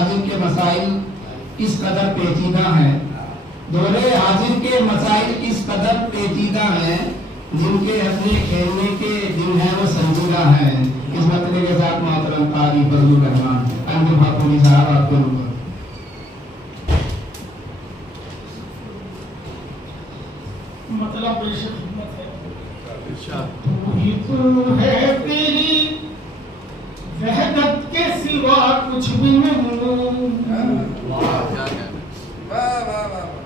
حاضر کے مسائل اس قدر پیچیدہ ہیں، دور حاضر کے مسائل اس قدر پیچیدہ ہیں جن کے اپنے کھیلنے کے دن ہیں وہ سنجیدہ ہیں۔ اس مسئلے کے ساتھ محترم قاری فضل الرحمان انجم حقوقی صاحب آپ کو مطلب پیش خدمت ہے۔ تو ہی تو ہے تیری وحدت کے سوا کچھ بھی نہیں،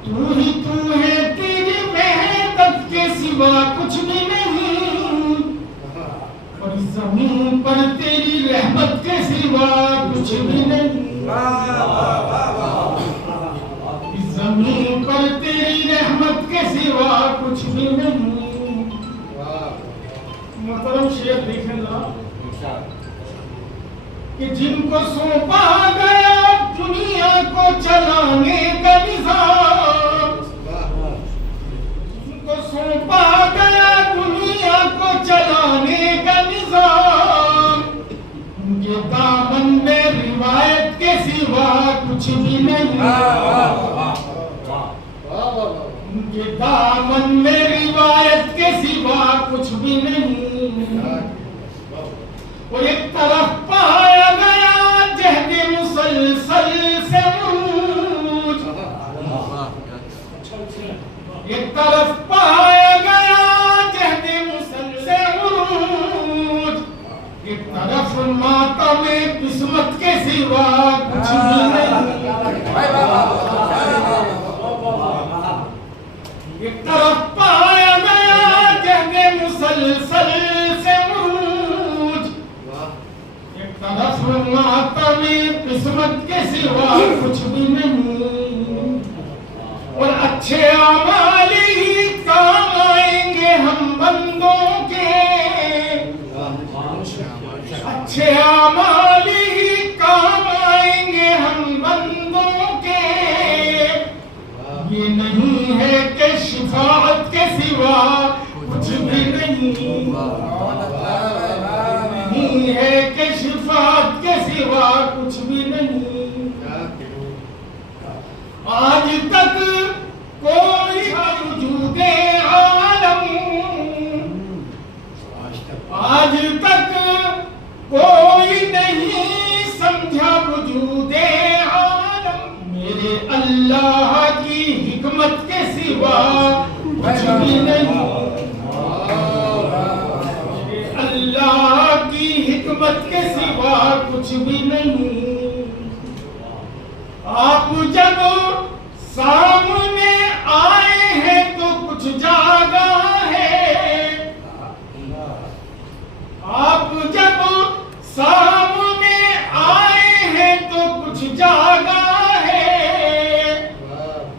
تو ہی تو ہے تیری وحدت کے سوا کچھ بھی نہیں، اور زمین پر تیری رحمت کے سوا کچھ بھی نہیں، زمین پر تیری رحمت کے سوا کچھ بھی نہیں۔ محترم شیخ دیکھیں ذرا کہ جن کو سونپا گیا دنیا کو چلانے کا نظام، جن کو سونپا گیا دنیا کو چلانے کا نظام، ان کے دامن میں روایت کے سوا کچھ بھی نہیں، ان کے دامن میں روایت کے سوا کچھ بھی نہیں۔ اور ایک طرف پایا گیا جہد مسلسل سے عروج، ایک طرف پایا گیا جہد مسلسل سے عروج، ایک طرف ماتم قسمت کے سوا کچھ بھی نہیں، ایک طرف پایا گیا جہد مسلسل سے عروج، ایک طرف ماتم قسمت کے سوا کچھ بھی نہیں، اور اچھے اعمال ہی کام آئیں گے ہم بندوں کے، اچھے اعمال ہی کام آئیں گے ہم بندوں کے، یہ نہیں ہے کہ شفاعت کے سوا کچھ بھی نہیں، نہیں ہے کہ شفاعت کے سوا کچھ بھی نہیں۔ آج تک کوئی وجود عالم، آج تک کوئی نہیں سمجھا وجود عالم، میرے اللہ کی حکمت کے سوا کچھ بھی نہیں، میرے اللہ کی حکمت کے سوا کچھ بھی نہیں۔ آپ جب سامنے آئے ہیں تو کچھ جاگا ہے، آپ جب سامنے آئے ہیں تو کچھ جاگا ہے،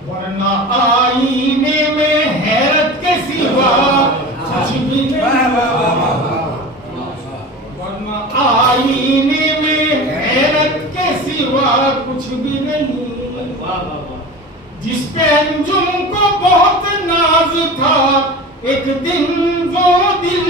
ورنہ آئینے میں حیرت کے سوا کچھ بھی نہیں، ورنہ آئینے میں حیرت کے سوا کچھ بھی نہیں۔ جس پہ انجم کو بہت ناز تھا ایک دن وہ دل